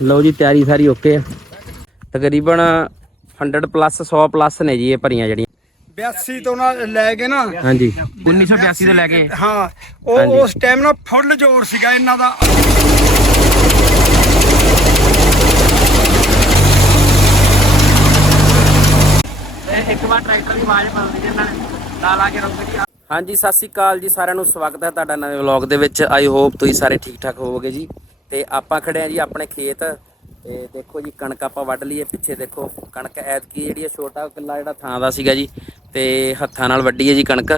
ਲਓ ਜੀ ਤਿਆਰੀ ਸਾਰੀ ਓਕੇ। ਆ ਤਕਰੀਬਨ 100 ਪਲੱਸ 100 ਪਲੱਸ ਨੇ ਜੀ ਇਹ ਭਰੀਆਂ ਜਿਹੜੀਆਂ। 82 ਤੋਂ ਨਾ ਲੈ ਕੇ ਨਾ ਹਾਂਜੀ। 1982 ਤੋਂ ਲੈ ਕੇ। ਹਾਂ ਉਹ ਉਸ ਟਾਈਮ ਨਾ ਫੁੱਲ ਜੋਰ ਸੀਗਾ ਇਹਨਾਂ ਦਾ। ਇੱਕ ਵਾਰ ਟਰੈਕਟਰ ਦੀ ਆਵਾਜ਼ ਬਦਲ ਦੇ ਨਾਲ ਨਾਲ ਆ ਕੇ ਰੁਕ ਜੀ ਹਾਂਜੀ ਸਤਿ ਸ੍ਰੀ ਅਕਾਲ ਜੀ ਸਾਰਿਆਂ ਨੂੰ ਸਵਾਗਤ ਹੈ ਤੁਹਾਡਾ ਨਵੇਂ ਵਲੌਗ ਦੇ ਵਿੱਚ। ਆਈ ਹੋਪ ਤੁਸੀਂ ਸਾਰੇ ਠੀਕ ਠਾਕ ਹੋਵੋਗੇ ਜੀ। ਤੇ ਆਪਾਂ ਖੜੇ ਆ ਜੀ ਆਪਣੇ ਖੇਤ। ਤੇ ਦੇਖੋ ਜੀ, ਕਣਕ ਆਪਾਂ ਵੱਢ ਲਈਏ, ਪਿੱਛੇ ਦੇਖੋ ਕਣਕ ਐਤਕੀ ਜਿਹੜੀ ਹੈ ਛੋਟਾ ਕਿੱਲਾ ਜਿਹੜਾ ਥਾਂ ਦਾ ਸੀਗਾ ਜੀ, ਤੇ ਹੱਥਾਂ ਨਾਲ ਵੱਢੀ ਹੈ ਜੀ ਕਣਕ,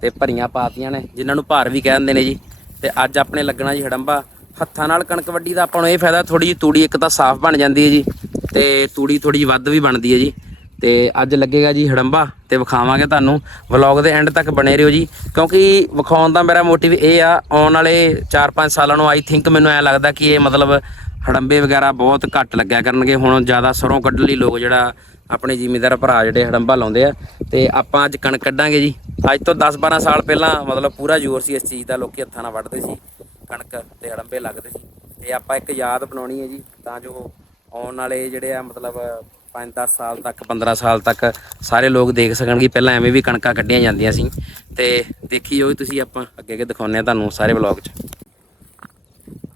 ਤੇ ਭਰੀਆਂ ਪਾਤੀਆਂ ਨੇ, ਜਿਨ੍ਹਾਂ ਨੂੰ ਭਾਰ ਵੀ ਕਹਿ ਦਿੰਦੇ ਨੇ ਜੀ। ਤੇ ਅੱਜ ਆਪਣੇ ਲੱਗਣਾ ਜੀ ਹੜੰਬਾ। ਹੱਥਾਂ ਨਾਲ ਕਣਕ ਵੱਢੀ ਦਾ ਆਪਾਂ ਨੂੰ ਇਹ ਫਾਇਦਾ ਥੋੜੀ ਜਿਹੀ ਤੂੜੀ ਇੱਕ ਤਾਂ ਸਾਫ਼ ਬਣ ਜਾਂਦੀ ਹੈ ਜੀ, ਤੇ ਤੂੜੀ ਥੋੜੀ ਜਿਹੀ ਵੱਧ ਵੀ ਬਣਦੀ ਹੈ ਜੀ। ਤੇ ਅੱਜ ਲੱਗੇਗਾ ਜੀ ਹੜੰਬਾ ਤੇ ਵਿਖਾਵਾਂਗੇ ਤੁਹਾਨੂੰ। ਵਲੌਗ ਦੇ ਐਂਡ ਤੱਕ ਬਣੇ ਰਹੋ ਜੀ। ਕਿਉਂਕਿ ਵਿਖਾਉਣ ਦਾ ਮੇਰਾ ਮੋਟਿਵ ਇਹ ਆ, ਆਉਣ ਵਾਲੇ 4-5 ਸਾਲਾਂ ਨੂੰ ਆਈ ਥਿੰਕ ਮੈਨੂੰ ਐ ਲੱਗਦਾ ਕਿ ਇਹ ਮਤਲਬ ਹੜੰਬੇ ਵਗੈਰਾ ਬਹੁਤ ਘੱਟ ਲੱਗਿਆ ਕਰਨਗੇ। ਹੁਣ ਜ਼ਿਆਦਾ ਸਰੋਂ ਕੱਢਣ ਲਈ ਲੋਕ ਜਿਹੜਾ ਆਪਣੇ ਜ਼ਿਮੀਂਦਾਰ ਭਰਾ ਜਿਹੜੇ ਹੜੰਬਾ ਲਾਉਂਦੇ ਆ, ਤੇ ਆਪਾਂ ਅੱਜ ਕਣਕ ਕੱਢਾਂਗੇ ਜੀ। ਅੱਜ ਤੋਂ 10-12 ਸਾਲ ਪਹਿਲਾਂ ਮਤਲਬ ਪੂਰਾ ਜ਼ੋਰ ਸੀ ਇਸ ਚੀਜ਼ ਦਾ, ਲੋਕੀ ਹੱਥਾਂ ਨਾਲ ਵੱਢਦੇ ਸੀ ਕਣਕ ਤੇ ਹੜੰਬੇ ਲੱਗਦੇ ਸੀ। ਤੇ ਆਪਾਂ ਇੱਕ ਯਾਦ ਬਣਾਉਣੀ ਹੈ ਜੀ, ਤਾਂ ਜੋ ਆਉਣ ਵਾਲੇ ਜਿਹੜੇ ਆ ਮਤਲਬ 5-10 ਸਾਲ ਤੱਕ 15 ਸਾਲ ਤੱਕ ਸਾਰੇ ਲੋਕ ਦੇਖ ਸਕਣਗੇ ਪਹਿਲਾਂ ਐਵੇਂ ਵੀ ਕਣਕਾਂ ਕੱਢੀਆਂ ਜਾਂਦੀਆਂ ਸੀ। ਤੇ ਦੇਖੀ ਹੋਈ ਤੁਸੀਂ ਆਪਾਂ ਅੱਗੇ ਅੱਗੇ ਦਿਖਾਉਂਦੇ ਆ ਤੁਹਾਨੂੰ ਸਾਰੇ ਵਲੌਗ 'ਚ।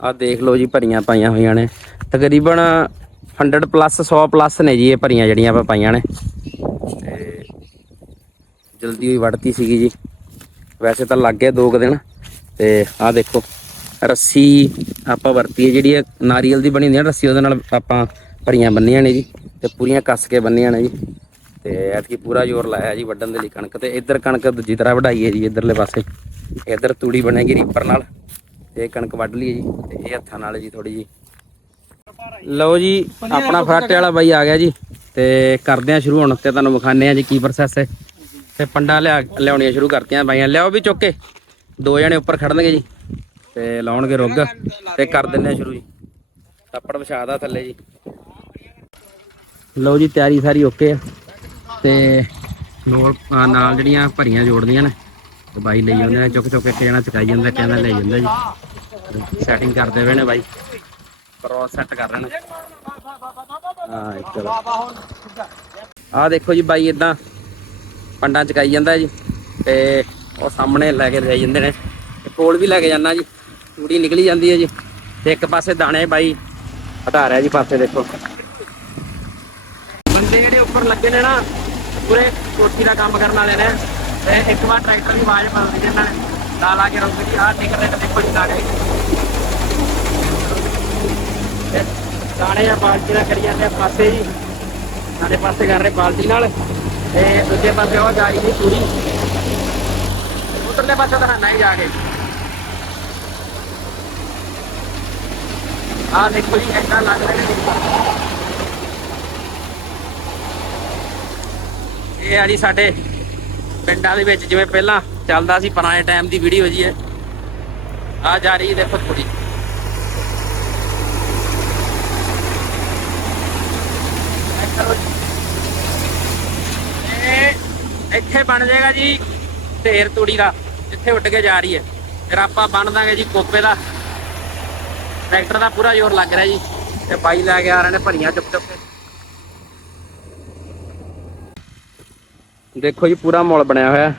ਆਹ ਦੇਖ ਲਓ ਜੀ ਭਰੀਆਂ ਪਾਈਆਂ ਹੋਈਆਂ ਨੇ। ਤਕਰੀਬਨ 100 ਪਲੱਸ 100 ਪਲੱਸ ਨੇ ਜੀ ਇਹ ਭਰੀਆਂ ਜਿਹੜੀਆਂ ਆਪਾਂ ਪਾਈਆਂ ਨੇ। ਤੇ ਜਲਦੀ ਹੋਈ ਵੜਤੀ ਸੀਗੀ ਜੀ। ਵੈਸੇ ਤਾਂ ਲੱਗ ਗਿਆ ਦੋ ਕੁ ਦਿਨ। ਤੇ ਆਹ ਦੇਖੋ, ਰੱਸੀ ਆਪਾਂ ਵਰਤੀ ਹੈ ਜਿਹੜੀ ਇਹ ਨਾਰੀਅਲ ਦੀ ਬਣੀ ਹੁੰਦੀ ਹੈ ਰੱਸੀ ਉਹਦੇ ਨਾਲ ਆਪਾਂ ਭਰੀਆਂ ਬੰਨੀਆਂ ਨੇ ਜੀ। ਤੇ ਪੂਰੀਆਂ ਕੱਸ ਕੇ ਬੰਨੀਆਂ ਨੇ ਜੀ। ਤੇ ਐਤਕੀ ਪੂਰਾ ਜ਼ੋਰ ਲਾਇਆ ਜੀ ਵੱਢਣ ਦੇ ਲਈ ਕਣਕ ਤੇ। ਇੱਧਰ ਕਣਕ ਦੂਜੀ ਤਰ੍ਹਾਂ ਵਢਾਈ ਹੈ ਜੀ ਇੱਧਰਲੇ ਪਾਸੇ। ਇੱਧਰ ਤੂੜੀ ਬਣੇਗੀ ਰੀਪਰ ਨਾਲ। ਤੇ ਇਹ ਕਣਕ ਵੱਢ ਲਈ ਜੀ। ਤੇ ਇਹ ਹੱਥਾਂ ਨਾਲ ਜੀ ਥੋੜੀ ਜੀ। ਲਓ ਜੀ, ਆਪਣਾ ਫਰਾਟੇ ਵਾਲਾ ਬਾਈ ਆ ਗਿਆ ਜੀ। ਤੇ ਕਰਦੇ ਆ ਸ਼ੁਰੂ ਹੁਣ ਤੇ ਤੁਹਾਨੂੰ ਵਿਖਾਣੇ ਆ ਜੀ ਕੀ ਪ੍ਰੋਸੈਸ ਹੈ। ਤੇ ਪੰਡਾ ਲਿਆ, ਲਿਆਉਣੀਆਂ ਸ਼ੁਰੂ ਕਰਤੀਆਂ ਬਾਈਆਂ। ਲਿਆਓ ਵੀ ਚੁੱਕ ਕੇ। ਦੋ ਜਣੇ ਉੱਪਰ ਖੜਨਗੇ ਜੀ। ਤੇ ਲਾਉਣਗੇ ਰੁੱਗ। ਤੇ ਕਰ ਦਿੰਨੇ ਆ ਸ਼ੁਰੂ ਜੀ। ਟੱਪੜ ਵਿਛਾਦਾ ਥੱਲੇ ਜੀ। ਲਓ ਜੀ ਤਿਆਰੀ ਸਾਰੀ ਓਕੇ। ਆ ਤੇ ਆ ਨਾਲ ਜਿਹੜੀਆਂ ਭਰੀਆਂ ਜੋੜਦੀਆਂ ਨੇ ਤੇ ਬਾਈ ਲਈ ਜਾਂਦੇ ਨੇ ਚੁੱਕ ਚੁੱਕ ਕੇ ਇੱਕ ਜਣਾ ਚੁਕਾਈ ਜਾਂਦਾ ਕਹਿੰਦਾ ਲੈ ਜਾਂਦਾ ਜੀ। ਸੈਟਿੰਗ ਕਰਦੇ ਪਏ ਨੇ ਬਾਈ। ਕਰੋ ਸੈੱਟ ਕਰ ਰਹੇ ਨੇ। ਹਾਂ ਚਲੋ ਆਹ ਦੇਖੋ ਜੀ ਬਾਈ ਇਦਾਂ ਪੰਡਾਂ ਚਕਾਈ ਜਾਂਦਾ ਜੀ ਤੇ ਉਹ ਸਾਹਮਣੇ ਲੈ ਕੇ ਜਾਈ ਜਾਂਦੇ ਨੇ। ਤੇ ਕੋਲ ਵੀ ਲੈ ਕੇ ਜਾਣਾ ਜੀ। ਤੂੜੀ ਨਿਕਲੀ ਜਾਂਦੀ ਹੈ ਜੀ। ਤੇ ਇੱਕ ਪਾਸੇ ਦਾਣੇ ਬਾਈ ਹਟਾ ਰਿਹਾ ਜੀ ਪਾਸੇ ਦੇਖੋ। ਬੰਦੇ ਲੱਗੇ ਨੇ ਨਾ, ਪੂਰੇ ਕੋਠੀ ਦਾ ਕੰਮ ਕਰਨ ਵਾਲੇ ਨੇ। ਤੇ ਇੱਕ ਵਾਰ ਟਰੈਕਟਰ ਦੀ ਆਵਾਜ਼ ਬਦਲ ਦੇ ਨਾਲ ਨਾਲ ਆ ਕੇ ਰੁਕ ਗਈ, ਆਹ ਨਿਕਲ ਰਿਹਾ ਦੇਖੋ ਜੀ ਦਾਣੇ ਤੇ ਦਾਣੇ ਆ, ਬਾਲਟੀ ਨਾਲ ਕਰੀ ਜਾਂਦੇ ਆ ਪਾਸੇ ਜੀ ਨਾਲੇ ਪਾਸੇ ਕਰ ਰਹੇ ਬਾਲਟੀ ਨਾਲ। ਤੇ ਦੂਜੇ ਪਾਸੇ ਉਹ ਜਾ ਰਹੀ ਪੂਰੀ। ਉਧਰਲੇ ਪਾਸੇ ਤਾਂ ਨਹੀਂ ਜਾ ਕੇ। ਆਹ ਦੇਖੋ ਜੀ ਐਡਾ ਲੱਗ ਰਿਹਾ ਨੇ ਇਹ ਆ ਜੀ ਸਾਡੇ ਪਿੰਡਾਂ ਦੇ ਵਿੱਚ ਜਿਵੇਂ ਪਹਿਲਾਂ ਚੱਲਦਾ ਸੀ, ਪੁਰਾਣੇ ਟਾਈਮ ਦੀ ਵੀਡੀਓ ਜੀ ਇਹ। ਆ ਜਾ ਰਹੀ ਦੇਖੋ ਥੋੜੀ ਇਹ ਇੱਥੇ ਬਣ ਜਾਏਗਾ ਜੀ ਢੇਰ ਤੂੜੀ ਦਾ, ਜਿੱਥੇ ਉੱਡ ਕੇ ਜਾ ਰਹੀ ਹੈ। ਫਿਰ ਆਪਾਂ ਬੰਨ ਦਾਂਗੇ ਜੀ ਕੋਪੇ ਦਾ। ਟਰੈਕਟਰ ਦਾ ਪੂਰਾ ਜ਼ੋਰ ਲੱਗ ਰਿਹਾ ਜੀ। ਤੇ ਬਾਈ ਲੈ ਕੇ ਆ ਰਹੇ ਨੇ ਭਰੀਆਂ ਚੁੱਪ ਚੁੱਪ ਕੇ ਦੇਖੋ ਜੀ, ਪੂਰਾ ਮੌਲ ਬਣਿਆ ਹੋਇਆ।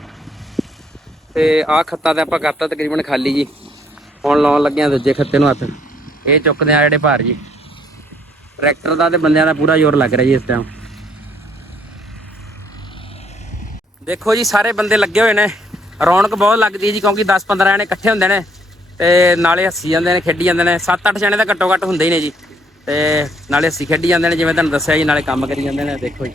ਤੇ ਆਹ ਖੱਤਾ ਤੇ ਆਪਾਂ ਕਰਤਾ ਤਕਰੀਬਨ ਖਾਲੀ ਜੀ। ਹੁਣ ਲਾਉਣ ਲੱਗਿਆ ਦੂਜੇ ਖੱਤੇ ਨੂੰ ਹੱਥ। ਇਹ ਚੁੱਕਦੇ ਆ ਜਿਹੜੇ ਭਾਰ ਜੀ। ਟਰੈਕਟਰ ਦਾ ਤੇ ਬੰਦਿਆਂ ਦਾ ਪੂਰਾ ਜ਼ੋਰ ਲੱਗ ਰਿਹਾ ਜੀ ਇਸ ਟਾਈਮ ਦੇਖੋ ਜੀ, ਸਾਰੇ ਬੰਦੇ ਲੱਗੇ ਹੋਏ ਨੇ। ਰੌਣਕ ਬਹੁਤ ਲੱਗਦੀ ਜੀ, ਕਿਉਂਕਿ 10-15 ਜਣੇ ਇਕੱਠੇ ਹੁੰਦੇ ਨੇ। ਤੇ ਨਾਲੇ ਹੱਸੀ ਜਾਂਦੇ ਨੇ, ਖੇਡੀ ਜਾਂਦੇ ਨੇ। 7-8 ਜਣੇ ਤਾਂ ਘੱਟੋ ਘੱਟ ਹੁੰਦੇ ਹੀ ਨੇ ਜੀ। ਤੇ ਨਾਲੇ ਹੱਸੀ ਖੇਡੀ ਜਾਂਦੇ ਨੇ, ਜਿਵੇਂ ਤੁਹਾਨੂੰ ਦੱਸਿਆ ਜੀ, ਨਾਲੇ ਕੰਮ ਕਰੀ ਜਾਂਦੇ ਨੇ, ਦੇਖੋ ਜੀ।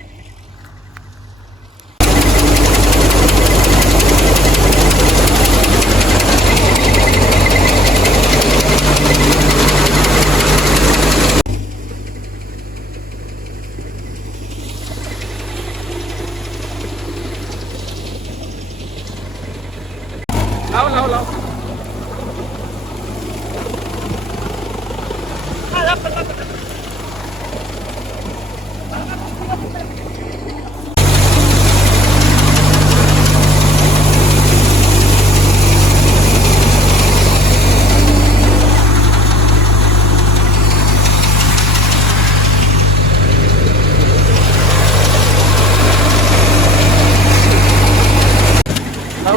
ਉਹ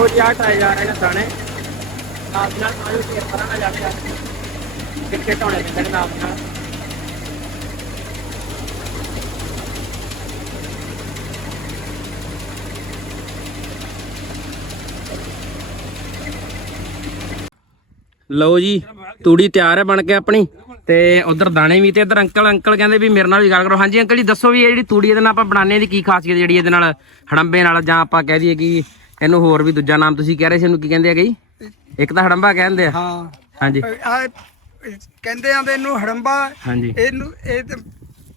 ਜਾ ਟਾਇਆ ਜਾ ਰਹੇ ਨੇ ਥਾਣੇ। ਨਾਲ ਨਾਲ ਆਇਓ ਕਿ ਪਰਾਂ ਨਾ ਜਾ ਕੇ। ਕਿੱਥੇ ਢਾਉਣੇ ਪੈਂਦੇ ਨੇ ਨਾਲ ਦੀ ਨਾਲ? ਲਓ ਜੀ ਤੂੜੀ ਤਿਆਰ ਹੈ ਬਣ ਕੇ ਆਪਣੀ। ਤੇ ਉਧਰ ਦਾਣੇ ਵੀ ਤੇ ਇਧਰ ਅੰਕਲ ਅੰਕਲ ਕਹਿੰਦੇ ਵੀ ਮੇਰੇ ਨਾਲ ਵੀ ਗੱਲ ਕਰੋ। ਹਾਂਜੀ ਅੰਕਲ ਜੀ ਦੱਸੋ ਵੀ ਇਹ ਜਿਹੜੀ ਤੂੜੀ ਇਹਦੇ ਨਾਲ ਆਪਾਂ ਬਣਾਉਂਦੇ ਦੀ ਕੀ ਖਾਸੀਅਤ ਜਿਹੜੀ ਇਹਦੇ ਨਾਲ ਹੜੰਬੇ ਨਾਲ ਜਾਂ ਆਪਾਂ ਕਹਿ ਦਈਏ ਕਿ ਇਹਨੂੰ ਹੋਰ ਵੀ ਦੂਜਾ ਨਾਮ ਤੁਸੀਂ ਕਹਿ ਰਹੇ ਸੀ ਇਹਨੂੰ ਕੀ ਕਹਿੰਦੇ ਆ ਗਈ ਇੱਕ ਤਾਂ ਹੜੰਬਾ ਕਹਿੰਦੇ ਆ। ਹਾਂ। ਹਾਂਜੀ। ਆ ਕਹਿੰਦੇ ਆਂਦੇ ਇਹਨੂੰ ਹੜੰਬਾ ਹਾਂਜੀ। ਇਹਨੂੰ ਇਹ ਤੇ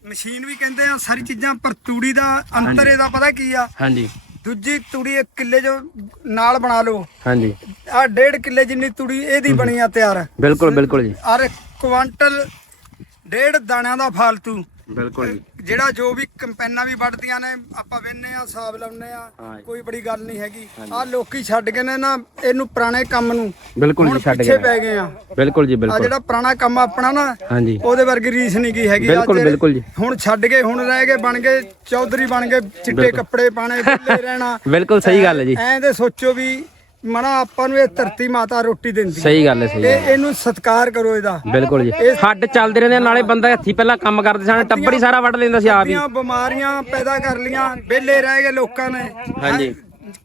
ਮਸ਼ੀਨ ਵੀ ਕਹਿੰਦੇ ਆ ਸਾਰੀ ਚੀਜ਼ਾਂ ਪਰ ਤੂੜੀ ਦਾ ਅੰਤਰ ਇਹਦਾ ਪਤਾ ਕੀ ਆ? ਹਾਂਜੀ। ਦੂਜੀ ਤੂੜੀ ਇੱਕ ਕਿੱਲੇ ਜੋ ਨਾਲ ਬਣਾ ਲਓ। ਹਾਂਜੀ। ਆ ਡੇਢ ਕਿੱਲੇ ਜਿੰਨੀ ਤੂੜੀ ਇਹਦੀ ਬਣੀ ਆ ਤਿਆਰ। ਬਿਲਕੁਲ ਬਿਲਕੁਲ ਜੀ। ਔਰ ਕੁਆਂਟਲ ਡੇਢ ਦਾਣਿਆਂ ਦਾ ਫਾਲਤੂ। ਬਿਲਕੁਲ ਜੀ। ਜਿਹੜਾ ਜੋ ਵੀ ਕੰਪੈਨਾਂ ਵੀ ਵੱਢਦੀਆਂ ਨੇ ਆਪਾਂ ਵੇਨੇ ਆ ਹਿਸਾਬ ਲਾਉਨੇ ਆ। ਕੋਈ ਬੜੀ ਗੱਲ ਨਹੀਂ ਹੈਗੀ। ਆ ਲੋਕੀ ਛੱਡ ਗਏ ਨੇ ਨਾ ਇਹਨੂੰ ਪੁਰਾਣੇ ਕੰਮ ਨੂੰ ਬਿਲਕੁਲ ਜੀ ਛੱਡ ਪਿੱਛੇ ਗਏ ਪੈ ਗਏ ਆ। ਬਿਲਕੁਲ ਜੀ ਆ ਬਿਲਕੁਲ ਜਿਹੜਾ ਪੁਰਾਣਾ ਕੰਮ ਆਪਣਾ ਨਾ ਹਾਂਜੀ ਉਹਦੇ ਵਰਗੀ ਰੀਸ ਨਹੀਂ ਕੀ ਹੈਗੀ। ਬਿਲਕੁਲ, ਬਿਲਕੁਲ ਜੀ। ਹੁਣ ਛੱਡ ਗਏ ਹੁਣ ਰਹਿ ਗਏ ਬਣ ਗਏ ਚੌਧਰੀ ਬਣ ਗਏ ਚਿੱਟੇ ਕੱਪੜੇ ਪਾਣੇ ਵਿਹਲੇ ਰਹਿਣਾ। ਬਿਲਕੁਲ ਸਹੀ ਗੱਲ ਹੈ ਜੀ। ਐਂ ਤੇ ਸੋਚੋ ਵੀ ਮਨਾ ਆਪਾਂ ਨੂੰ ਇਹ ਧਰਤੀ ਮਾਤਾ ਰੋਟੀ ਦਿੰਦੀ ਸਹੀ ਗੱਲ ਹੈ ਸਹੀ ਤੇ ਗੱਲ ਹੈ। ਇਹਨੂੰ ਸਤਿਕਾਰ ਕਰੋ ਇਹਦਾ। ਬਿਲਕੁਲ ਜੀ। ਹੱਡ ਚੱਲਦੇ ਰਹਿੰਦੇ ਆ, ਨਾਲੇ ਬੰਦਾ ਹੱਥੀ ਪਹਿਲਾਂ ਕੰਮ ਕਰਦੇ ਸਨ ਟੱਬਰ ਹੀ ਸਾਰਾ ਵੱਢ ਲੈਂਦਾ ਸੀ ਆਪ ਹੀ। ਦੀਆਂ ਬਿਮਾਰੀਆਂ ਪੈਦਾ ਕਰ ਲੀਆਂ ਵਿਹਲੇ ਰਹਿ ਗਏ ਲੋਕਾਂ ਨੇ। ਹਾਂਜੀ।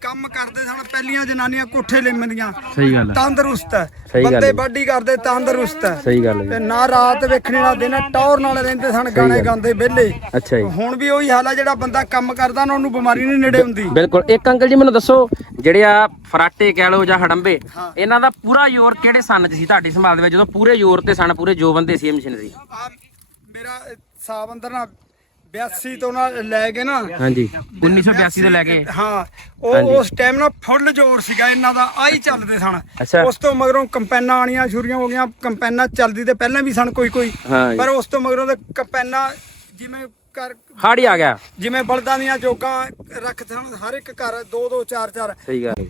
ਕੰਮ ਕਰਦੇ ਸਨ ਪਹਿਲੀਆਂ ਜਨਾਨੀਆਂ ਕੋਠੇ ਲਿੰਮਦੀਆਂ। ਸਹੀ ਗੱਲ ਹੈ। ਤੰਦਰੁਸਤ ਹੈ। ਸਹੀ ਗੱਲ ਬੰਦੇ ਹੈ। ਬਾਡੀ ਕਰਦੇ ਤੰਦਰੁਸਤ ਹੈ। ਸਹੀ ਗੱਲ ਹੈ ਤੇ ਜੀ ਨਾ ਰਾਤ ਵੇਖਣੀ ਨਾ ਦਿਨ ਟੌਰ ਨਾਲ ਰਹਿੰਦੇ ਸਨ ਗਾਣੇ ਗਾਉਂਦੇ ਵਿਹਲੇ। ਅੱਛਾ ਜੀ। ਹੁਣ ਵੀ ਉਹੀ ਹਾਲ ਆ ਜਿਹੜਾ ਬੰਦਾ ਕੰਮ ਕਰਦਾ ਨਾ ਉਹਨੂੰ ਬਿਮਾਰੀ ਨਹੀਂ ਨੇੜੇ ਹੁੰਦੀ। ਬਿਲਕੁਲ। ਇੱਕ ਅੰਕਲ ਜੀ ਮੈਨੂੰ ਦੱਸੋ ਜਿਹੜੇ ਆ ਫਰਾਟੇ ਕਹਿ ਲਓ ਜਾਂ ਹੜੰਬੇ ਇਹਨਾਂ ਦਾ ਪੂਰਾ ਜ਼ੋਰ ਕਿਹੜੇ ਸੰਨ 'ਚ ਸੀ ਤੁਹਾਡੀ ਸੰਭਾਲ ਦੇ ਵਿੱਚ? ਜਦੋਂ ਪੂਰੇ ਜ਼ੋਰ ਤੇ ਸਨ ਪੂਰੇ ਜੋ ਬੰਦੇ ਸੀ ਇਹ ਮਸ਼ੀਨਰੀ? ਆ ਮੇਰਾ ਹਿਸਾਬ ਅੰਦਰ ਨਾ 82 ਤੋਂ ਨਾ ਲੈ ਕੇ ਨਾ ਹਾਂਜੀ। 1982 ਤੋਂ ਲੈ ਕੇ। ਹਾਂ ਉਹ ਉਸ ਟਾਈਮ ਨਾ ਫੁੱਲ ਜ਼ੋਰ ਸੀਗਾ ਇਹਨਾਂ ਦਾ ਆਹੀ ਚੱਲਦੇ। ਸਨ। ਉਸ ਤੋਂ ਮਗਰੋਂ ਕੰਪੈਨਾਂ ਆਣੀਆਂ ਸ਼ੁਰੀਆਂ ਹੋ ਗਈਆਂ ਕੰਪੈਨਾਂ ਚੱਲਦੀ ਤੇ ਪਹਿਲਾਂ ਵੀ ਸਨ ਕੋਈ ਕੋਈ। ਪਰ ਉਸ ਤੋਂ ਮਗਰੋਂ ਤੇ ਕੰਪੈਨਾਂ ਜਿਵੇਂ ਕਰ ਹਾੜੀ ਆ ਗਿਆ। ਜਿਵੇਂ ਬਲਦਾਂ ਦੀਆਂ ਜੋਗਾਂ ਰੱਖਦੇ ਹਨ ਹਰ ਇੱਕ ਘਰ ਦੋ ਦੋ ਚਾਰ ਚਾਰ ਸਹੀ ਗੱਲ ਹੈ।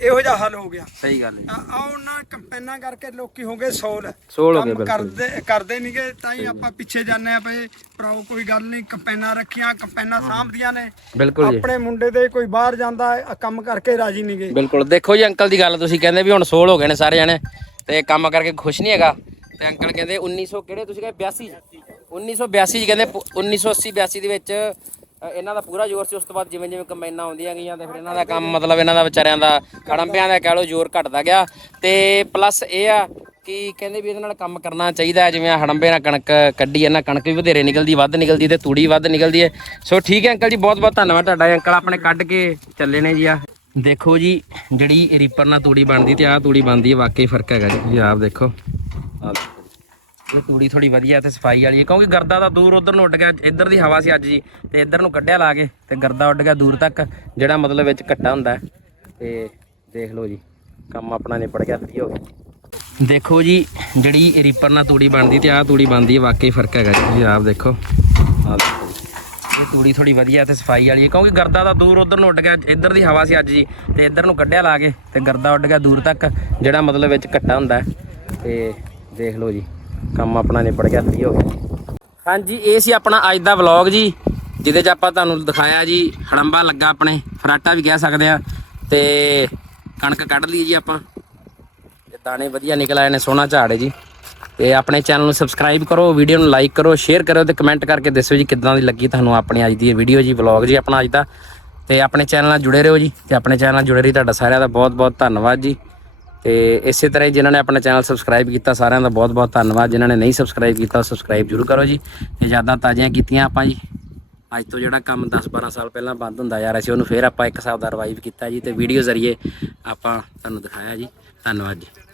ਇਹੋ ਜਿਹਾ ਹੱਲ ਹੋ ਗਿਆ। ਸਹੀ ਗੱਲ ਹੈ। ਆ ਉਹਨਾਂ ਕੰਪੈਨਾਂ ਕਰਕੇ ਲੋਕੀ ਹੋ ਗਏ ਸੋਲ। ਸੋਲ ਹੋ ਗਏ ਬਿਲਕੁਲ। ਕਰਦੇ ਕਰਦੇ ਨਹੀਂਗੇ ਤਾਂ ਹੀ ਆਪਾਂ ਪਿੱਛੇ ਜਾਂਦੇ ਆ ਪਏ ਭਰਾਓ ਕੋਈ ਗੱਲ ਨਹੀਂ ਕੰਪੈਨਾਂ ਰੱਖੀਆਂ ਕੰਪੈਨਾਂ ਸਾਂਭਦੀਆਂ ਨੇ। ਬਿਲਕੁਲ ਜੀ। ਆਪਣੇ ਮੁੰਡੇ ਦੇ ਕੋਈ ਬਾਹਰ ਜਾਂਦਾ ਹੈ, ਕੰਮ ਕਰਕੇ ਰਾਜੀ ਨਹੀਂਗੇ ਬਿਲਕੁਲ। ਦੇਖੋ ਜੀ ਅੰਕਲ ਦੀ ਗੱਲ ਤੁਸੀਂ ਕਹਿੰਦੇ ਵੀ ਹੁਣ ਸੋਲ ਹੋ ਗਏ ਨੇ ਸਾਰੇ ਜਣੇ ਤੇ ਕੰਮ ਕਰਕੇ ਖੁਸ਼ ਨਹੀਂ ਹੈਗਾ। ਤੇ ਅੰਕਲ ਕਹਿੰਦੇ 1900 ਕਿਹੜੇ ਤੁਸੀਂ ਕਹਿੰਦੇ 82 1982 ਚ ਕਹਿੰਦੇ ਪ- 1980 82 ਦੇ ਵਿੱਚ ਇਹਨਾਂ ਦਾ ਪੂਰਾ ਜ਼ੋਰ ਸੀ, ਉਸ ਤੋਂ ਬਾਅਦ ਜਿਵੇਂ ਜਿਵੇਂ ਕੰਬਾਈਨਾਂ ਆਉਂਦੀਆਂ ਗਈਆਂ ਤੇ ਫਿਰ ਇਹਨਾਂ ਦਾ ਕੰਮ ਮਤਲਬ ਇਹਨਾਂ ਦਾ ਵਿਚਾਰਿਆਂ ਦਾ ਖੜੰਬਿਆਂ ਦਾ ਕਹਿ ਲਓ ਜ਼ੋਰ ਘਟਦਾ ਗਿਆ। ਤੇ ਪਲੱਸ ਇਹ ਆ ਕਿ ਕਹਿੰਦੇ ਵੀ ਇਹਦੇ ਨਾਲ ਕੰਮ ਕਰਨਾ ਚਾਹੀਦਾ ਹੈ, ਜਿਵੇਂ ਆਹ ਹੜੰਬੇ ਨਾਲ ਕਣਕ ਕੱਢੀ, ਇਹਨਾਂ ਕਣਕ ਵੀ ਵਧੇਰੇ ਨਿਕਲਦੀ, ਵੱਧ ਨਿਕਲਦੀ ਤੇ ਤੂੜੀ ਵੱਧ ਨਿਕਲਦੀ ਹੈ। ਸੋ ਠੀਕ ਹੈ ਅੰਕਲ ਜੀ, ਬਹੁਤ ਬਹੁਤ ਧੰਨਵਾਦ ਤੁਹਾਡਾ ਅੰਕਲ ਆਪਣੇ ਕੱਢ ਕੇ ਚੱਲੇ ਨੇ ਜੀ ਆ। ਦੇਖੋ ਜੀ, ਜਿਹੜੀ ਰੀਪਰ ਨਾਲ ਤੂੜੀ ਬਣਦੀ ਤੇ ਆਹ ਤੂੜੀ ਬਣਦੀ ਹੈ, ਵਾਕਈ ਫ਼ਰਕ ਹੈਗਾ ਜੀ। ਆਪ ਦੇਖੋ। ਇਹ ਤੂੜੀ ਥੋੜੀ ਵਧੀਆ ਤੇ ਸਫ਼ਾਈ ਵਾਲੀ ਹੈ, ਕਿਉਂਕਿ ਗਰਦਾ ਦਾ ਦੂਰ ਉਧਰ ਨੂੰ ਉੱਡ ਗਿਆ, ਇੱਧਰ ਦੀ ਹਵਾ ਸੀ ਅੱਜ ਜੀ, ਤੇ ਇੱਧਰ ਨੂੰ ਕੱਢਿਆ ਲਾ ਕੇ ਤੇ ਗਰਦਾ ਉੱਡ ਗਿਆ ਦੂਰ ਤੱਕ, ਜਿਹੜਾ ਮਤਲਬ ਵਿੱਚ ਘੱਟਾ ਹੁੰਦਾ ਹੈ। ਤੇ ਦੇਖ ਲਓ ਜੀ, ਕੰਮ ਆਪਣਾ ਨਿਪੜ ਗਿਆ ਫ੍ਰੀ ਹੋ ਗਿਆ। ਦੇਖੋ ਜੀ, ਜਿਹੜੀ ਰੀਪਰ ਨਾਲ ਤੂੜੀ ਬਣਦੀ ਤੇ ਆਹ ਤੂੜੀ ਬਣਦੀ ਹੈ, ਵਾਕਈ ਫ਼ਰਕ ਹੈਗਾ ਜੀ। ਆਪ ਦੇਖੋ। ਆਹ ਦੇਖੋ ਇਹ ਤੂੜੀ ਥੋੜੀ ਵਧੀਆ ਤੇ ਸਫ਼ਾਈ ਵਾਲੀ ਹੈ, ਕਿਉਂਕਿ ਗਰਦਾ ਦਾ ਦੂਰ ਉਧਰ ਨੂੰ ਉੱਡ ਗਿਆ, ਇੱਧਰ ਦੀ ਹਵਾ ਸੀ ਅੱਜ ਜੀ, ਤੇ ਇੱਧਰ ਨੂੰ ਕੱਢਿਆ ਲਾ ਕੇ ਤੇ ਗਰਦਾ ਉੱਡ ਗਿਆ ਦੂਰ ਤੱਕ, ਜਿਹੜਾ ਮਤਲਬ ਵਿੱਚ ਘੱਟਾ ਹੁੰਦਾ ਹੈ। ਤੇ ਦੇਖ ਲਓ ਜੀ। ਕੰਮ ਆਪਣਾ ਨਿਪੜ ਗਿਆ ਫ੍ਰੀ ਹੋ ਗਿਆ। ਹਾਂਜੀ, ਇਹ ਸੀ ਆਪਣਾ ਅੱਜ ਦਾ ਵਲੌਗ ਜੀ, ਜਿਹਦੇ 'ਚ ਆਪਾਂ ਤੁਹਾਨੂੰ ਦਿਖਾਇਆ ਜੀ, ਹੜੰਬਾ ਲੱਗਾ ਆਪਣੇ, ਫਰਾਟਾ ਵੀ ਕਹਿ ਸਕਦੇ ਆ, ਤੇ ਕਣਕ ਕੱਢ ਲਈ ਜੀ ਆਪਾਂ। ਤੇ ਦਾਣੇ ਵਧੀਆ ਨਿਕਲ ਆਏ ਨੇ, ਸੋਹਣਾ ਝਾੜ ਹੈ ਜੀ। ਤੇ ਆਪਣੇ ਚੈਨਲ ਨੂੰ ਸਬਸਕ੍ਰਾਈਬ ਕਰੋ ਵੀਡੀਓ ਨੂੰ ਲਾਈਕ ਕਰੋ ਸ਼ੇਅਰ ਕਰੋ ਤੇ ਕਮੈਂਟ ਕਰਕੇ ਦੱਸਿਓ ਜੀ ਕਿੱਦਾਂ ਦੀ ਲੱਗੀ ਤੁਹਾਨੂੰ ਆਪਣੀ ਅੱਜ ਦੀ ਵੀਡੀਓ ਜੀ ਵਲੌਗ ਜੀ ਆਪਣਾ ਅੱਜ ਦਾ। ਤੇ ਆਪਣੇ ਚੈਨਲ ਨਾਲ ਜੁੜੇ ਰਹੋ ਜੀ, ਤੇ ਆਪਣੇ ਚੈਨਲ ਨਾਲ ਜੁੜੇ ਰਹੀ ਤੁਹਾਡਾ ਸਾਰਿਆਂ ਦਾ ਬਹੁਤ ਬਹੁਤ ਧੰਨਵਾਦ ਜੀ। ਤੇ ਇਸੇ ਤਰ੍ਹਾਂ ਹੀ ਜਿਨ੍ਹਾਂ ਨੇ ਆਪਣਾ ਚੈਨਲ ਸਬਸਕ੍ਰਾਈਬ ਕੀਤਾ, ਸਾਰਿਆਂ ਦਾ ਬਹੁਤ ਬਹੁਤ ਧੰਨਵਾਦ। ਜਿਨ੍ਹਾਂ ਨੇ ਨਹੀਂ ਸਬਸਕ੍ਰਾਈਬ ਕੀਤਾ ਸਬਸਕ੍ਰਾਈਬ ਜ਼ਰੂਰ ਕਰੋ ਜੀ ਤੇ ਯਾਦਾਂ ਤਾਜ਼ੀਆਂ ਕੀਤੀਆਂ ਆਪਾਂ ਜੀ। ਅੱਜ ਤੋਂ ਜਿਹੜਾ ਕੰਮ 10 12 ਸਾਲ ਪਹਿਲਾਂ ਬੰਦ ਹੁੰਦਾ ਯਾਰ, ਅਸੀਂ ਉਹਨੂੰ ਫੇਰ ਆਪਾਂ ਇੱਕ ਹਿਸਾਬ ਦਾ ਰਿਵਾਈਵ ਕੀਤਾ ਜੀ ਤੇ ਵੀਡੀਓ ਜ਼ਰੀਏ ਆਪਾਂ ਤੁਹਾਨੂੰ ਦਿਖਾਇਆ ਜੀ। ਧੰਨਵਾਦ ਜੀ।